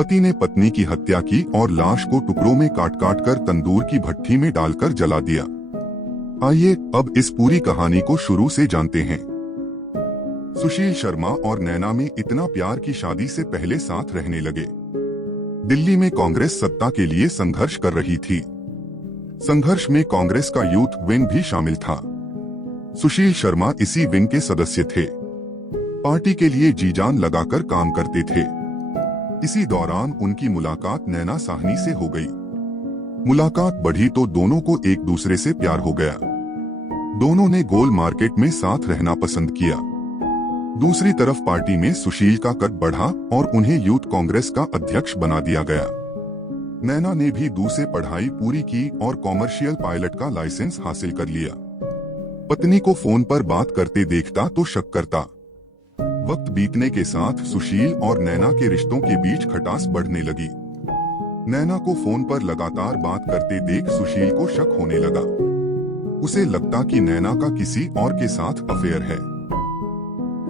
पति ने पत्नी की हत्या की और लाश को टुकड़ों में काट काट कर तंदूर की भट्ठी में डालकर जला दिया। आइए अब इस पूरी कहानी को शुरू से जानते हैं। सुशील शर्मा और नैना में इतना प्यार की शादी से पहले साथ रहने लगे। दिल्ली में कांग्रेस सत्ता के लिए संघर्ष कर रही थी। संघर्ष में कांग्रेस का यूथ विंग भी शामिल था। सुशील शर्मा इसी विंग के सदस्य थे। पार्टी के लिए जी जान लगाकर काम करते थे। इसी दौरान उनकी मुलाकात नैना साहनी से हो गई। मुलाकात बढ़ी तो दोनों को एक दूसरे से प्यार हो गया। दोनों ने गोल मार्केट में साथ रहना पसंद किया। दूसरी तरफ पार्टी में सुशील का कद बढ़ा और उन्हें यूथ कांग्रेस का अध्यक्ष बना दिया गया। नैना ने भी दूसरे पढ़ाई पूरी की और कॉमर्शियल पायलट का लाइसेंस हासिल कर लिया। पत्नी को फोन पर बात करते देखता तो शक करता। वक्त बीतने के साथ सुशील और नैना के रिश्तों के बीच खटास बढ़ने लगी। नैना को फोन पर लगातार बात करते देख सुशील को शक होने लगा। उसे लगता कि नैना का किसी और के साथ अफेयर है।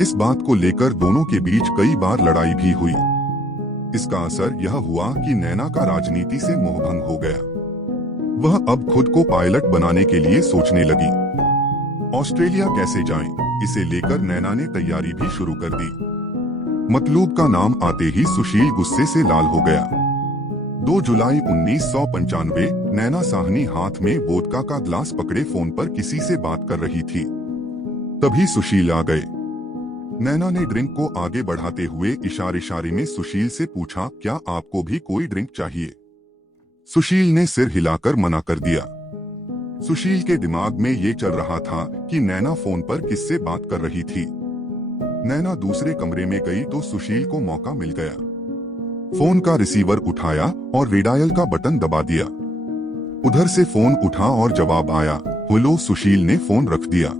इस बात को लेकर दोनों के बीच कई बार लड़ाई भी हुई। इसका असर यह हुआ कि नैना का राजनीति से मोहभंग हो गया। वह अब खुद को पायलट बनाने के लिए सोचने लगी। ऑस्ट्रेलिया कैसे जाएं, इसे लेकर नैना ने तैयारी भी शुरू कर दी। मतलूब का नाम आते ही सुशील गुस्से से लाल हो गया। 2 जुलाई 1995 नैना साहनी हाथ में वोदका का ग्लास पकड़े फोन पर किसी से बात कर रही थी। तभी सुशील आ गए। नैना ने ड्रिंक को आगे बढ़ाते हुए इशारे में सुशील से पूछा, क्या आपको भी कोई ड्रिंक चाहिए? सुशील ने सिर हिलाकर मना कर दिया। सुशील के दिमाग में ये चल रहा था कि नैना फोन पर किससे बात कर रही थी। नैना दूसरे कमरे में गई तो सुशील को मौका मिल गया। फोन का रिसीवर उठाया और रिडायल का बटन दबा दिया। उधर से फोन उठा और जवाब आया, हेलो। सुशील ने फोन रख दिया।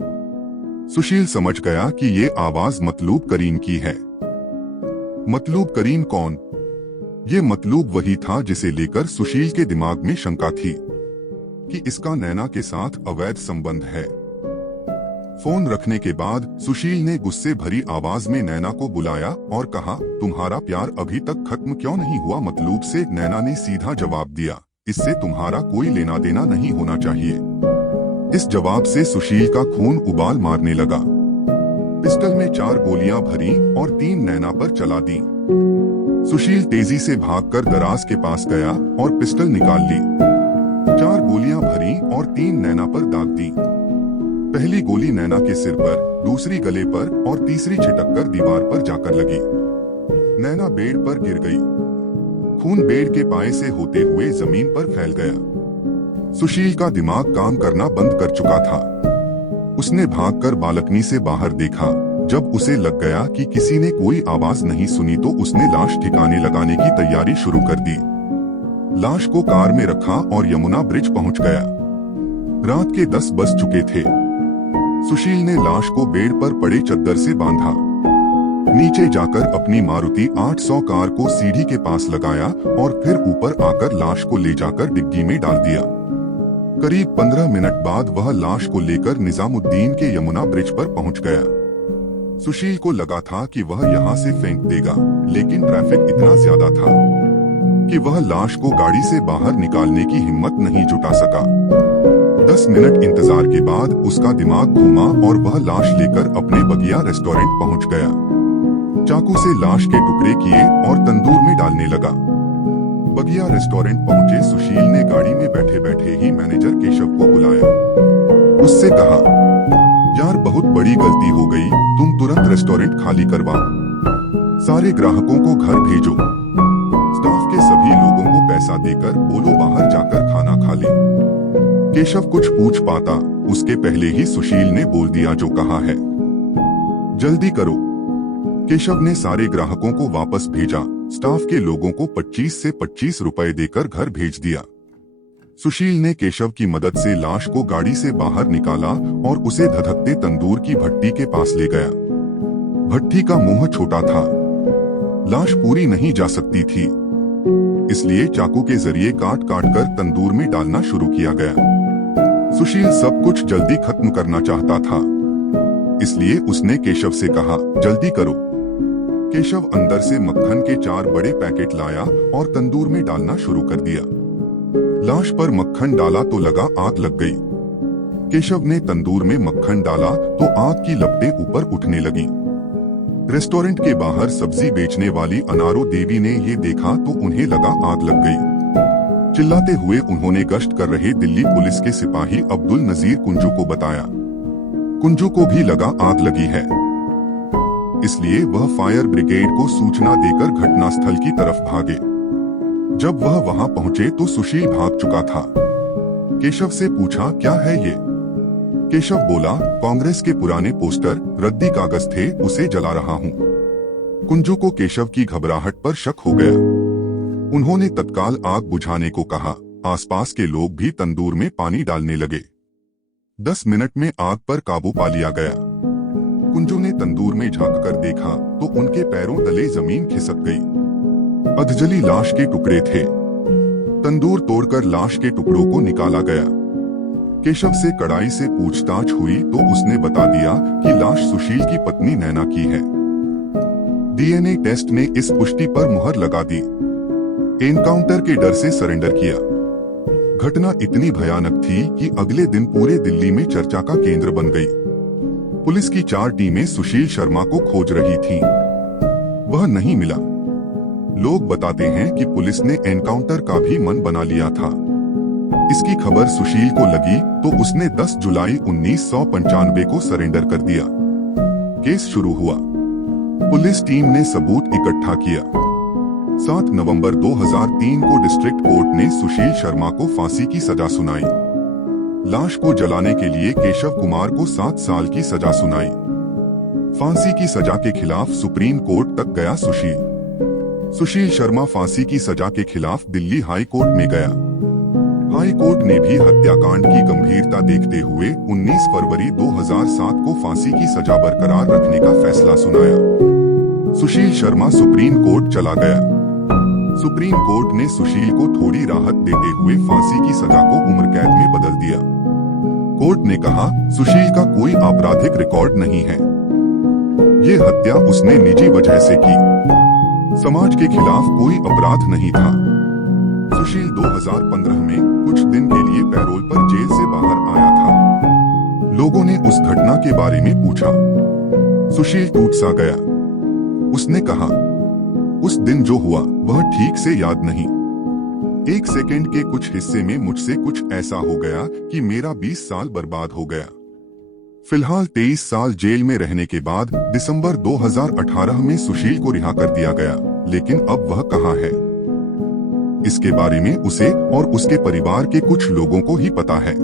सुशील समझ गया कि ये आवाज मतलूब करीम की है। मतलूब करीम कौन? ये मतलूब वही था जिसे लेकर सुशील के दिमाग में शंका थी कि इसका नैना के साथ अवैध संबंध है। फोन रखने के बाद सुशील ने गुस्से भरी आवाज में नैना को बुलाया और कहा, तुम्हारा प्यार अभी तक खत्म क्यों नहीं हुआ मतलूब से? नैना ने सीधा जवाब दिया, इससे तुम्हारा कोई लेना देना नहीं होना चाहिए। इस जवाब से सुशील का खून उबाल मारने लगा। पिस्टल में 4 गोलियां भरी और 3 नैना पर चला दी। सुशील तेजी से भागकर दराज के पास गया और पिस्टल निकाल ली। 4 गोलियां भरी और 3 नैना पर दाग दी। पहली गोली नैना के सिर पर, दूसरी गले पर और तीसरी छिटककर दीवार पर जाकर लगी। नैना बेड पर गिर गई। खून बेड के पाए से होते हुए जमीन पर फैल गया। सुशील का दिमाग काम करना बंद कर चुका था। उसने भागकर बालकनी से बाहर देखा। जब उसे लग गया कि किसी ने कोई आवाज नहीं सुनी तो उसने लाश ठिकाने लगाने की तैयारी शुरू कर दी। लाश को कार में रखा और यमुना ब्रिज पहुंच गया। रात के 10 बज चुके थे। सुशील ने लाश को बेड पर पड़े चद्दर से बांधा। नीचे जाकर अपनी मारुति 800 कार को सीढ़ी के पास लगाया और फिर ऊपर आकर लाश को ले जाकर डिग्गी में डाल दिया। करीब 15 मिनट बाद वह लाश को लेकर निजामुद्दीन के यमुना ब्रिज पर पहुंच गया। सुशील को लगा था कि वह यहां से फेंक देगा, लेकिन ट्रैफिक इतना ज्यादा था कि वह लाश को गाड़ी से बाहर निकालने की हिम्मत नहीं जुटा सका। 10 मिनट इंतजार के बाद उसका दिमाग घूमा और वह लाश लेकर अपने बगिया रेस्टोरेंट पहुंच गया। चाकू से लाश के टुकड़े किए और तंदूर में डालने लगा। बगिया रेस्टोरेंट पहुंचे सुशील ने गाड़ी में बैठे बैठे ही मैनेजर केशव को बुलाया। उससे कहा, यार बहुत बड़ी गलती हो गई, तुम तुरंत रेस्टोरेंट खाली करवाओ। सारे ग्राहकों को घर भेजो। स्टाफ के सभी लोगों को पैसा देकर बोलो बाहर जाकर खाना खा ले। केशव कुछ पूछ पाता उसके पहले ही सुशील ने बोल दिया जो कहा है। जल्दी करो। केशव ने सारे ग्राहकों को वापस भेजा। स्टाफ के लोगों को 25 से 25 रुपए देकर घर भेज दिया। सुशील ने केशव की मदद से लाश को गाड़ी से बाहर निकाला और उसे धधकते तंदूर की भट्टी के पास ले गया। भट्टी का मुंह छोटा था। लाश पूरी नहीं जा सकती थी, इसलिए चाकू के जरिए काट काट कर तंदूर में डालना शुरू किया गया। सुशील सब कुछ जल्दी खत्म करना चाहता था, इसलिए उसने केशव से कहा, जल्दी करो। केशव अंदर से मक्खन के 4 बड़े पैकेट लाया और तंदूर में डालना शुरू कर दिया। लाश पर मक्खन डाला तो लगा आग लग गई। केशव ने तंदूर में मक्खन डाला तो आग की लपटें ऊपर उठने लगी। रेस्टोरेंट के बाहर सब्जी बेचने वाली अनारो देवी ने ये देखा तो उन्हें लगा आग लग गई। चिल्लाते हुए उन्होंने गश्त कर रहे दिल्ली पुलिस के सिपाही अब्दुल नजीर कुंजू को बताया। कुंजू को भी लगा आग लगी है, इसलिए वह फायर ब्रिगेड को सूचना देकर घटनास्थल की तरफ भागे। जब वह वहां पहुंचे तो सुशील भाग चुका था। केशव से पूछा, क्या है ये? केशव बोला, कांग्रेस के पुराने पोस्टर, रद्दी कागज थे, उसे जला रहा हूं। कुंजू को केशव की घबराहट पर शक हो गया। उन्होंने तत्काल आग बुझाने को कहा। आसपास के लोग भी तंदूर में पानी डालने लगे। 10 मिनट में आग पर काबू पा लिया गया। कुंजू ने तंदूर में झांक कर देखा तो उनके पैरों तले जमीन खिसक गई। अधजली लाश के टुकड़े थे। तंदूर तोड़कर लाश के टुकड़ों को निकाला गया। केशव से कड़ाई से पूछताछ हुई तो उसने बता दिया कि लाश सुशील की पत्नी नैना की है। डीएनए टेस्ट ने इस पुष्टि पर मुहर लगा दी। एनकाउंटर के डर से सरेंडर किया। घटना इतनी भयानक थी कि अगले दिन पूरे दिल्ली में चर्चा का केंद्र बन गई। पुलिस की 4 टीमें सुशील शर्मा को खोज रही थीं। वह नहीं मिला। लोग बताते हैं कि पुलिस ने एनकाउंटर का भी मन बना लिया था। इसकी खबर सुशील को लगी तो उसने 10 जुलाई 1995 को सरेंडर कर दिया। केस शुरू हुआ। पुलिस टीम ने सबूत इकट्ठा किया। 7 नवंबर 2003 को डिस्ट्रिक्ट कोर्ट ने सुशील शर्मा को फांसी की सजा सुनाई। लाश को जलाने के लिए केशव कुमार को 7 साल की सजा सुनाई। फांसी की सजा के खिलाफ सुप्रीम कोर्ट तक गया सुशील शर्मा फांसी की सजा के खिलाफ दिल्ली हाई कोर्ट में गया। हाई कोर्ट ने भी हत्याकांड की गंभीरता देखते हुए 19 फरवरी 2007 को फांसी की सजा बरकरार रखने का फैसला सुनाया। सुशील शर्मा सुप्रीम कोर्ट चला गया। सुप्रीम कोर्ट ने सुशील को थोड़ी राहत देते हुए फांसी की सजा को उम्र कैद में बदल दिया। कोर्ट ने कहा, सुशील का कोई आपराधिक रिकॉर्ड नहीं है। ये हत्या उसने निजी वजह से की। समाज के खिलाफ कोई अपराध नहीं था। सुशील 2015 में कुछ दिन के लिए पैरोल पर जेल से बाहर आया था। लोगों ने उस घटना के बारे में पूछा। सुशील टूट सा गया। उसने कहा, उस दिन जो हुआ वह ठीक से याद नहीं। 1 सेकंड के कुछ हिस्से में मुझसे कुछ ऐसा हो गया कि मेरा 20 साल बर्बाद हो गया। फिलहाल 23 साल जेल में रहने के बाद दिसंबर 2018 में सुशील को रिहा कर दिया गया, लेकिन अब वह कहाँ है? इसके बारे में उसे और उसके परिवार के कुछ लोगों को ही पता है।